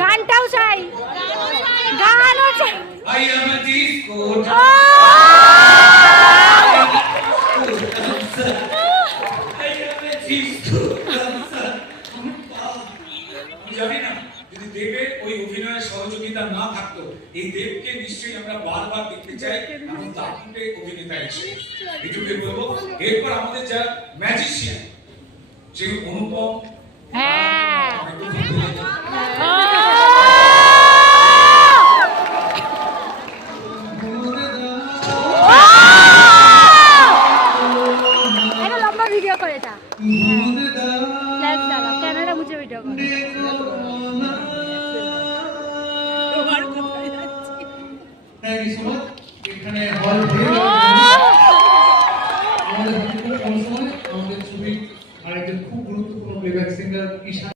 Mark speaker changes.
Speaker 1: গানটাও চাই। গানও চাই।
Speaker 2: জানি না যদি দেবের ওই অভিনয়ের সহযোগিতা না থাকতো এই দেবকে নিশ্চয়ই আমরা বারবার দেখতে চাই অভিনেতা এটুকুই বলব। এরপর আমাদের যা ম্যাজিশিয়ান যে অনুপম
Speaker 1: ভিডিও করে এটা। ফ্ল্যাশ ক্যামেরা মুছে ভিডিও করে।
Speaker 3: আমাদের ছবি আরেকজন খুব গুরুত্বপূর্ণ প্লেব্যাক সিঙ্গার ঈশা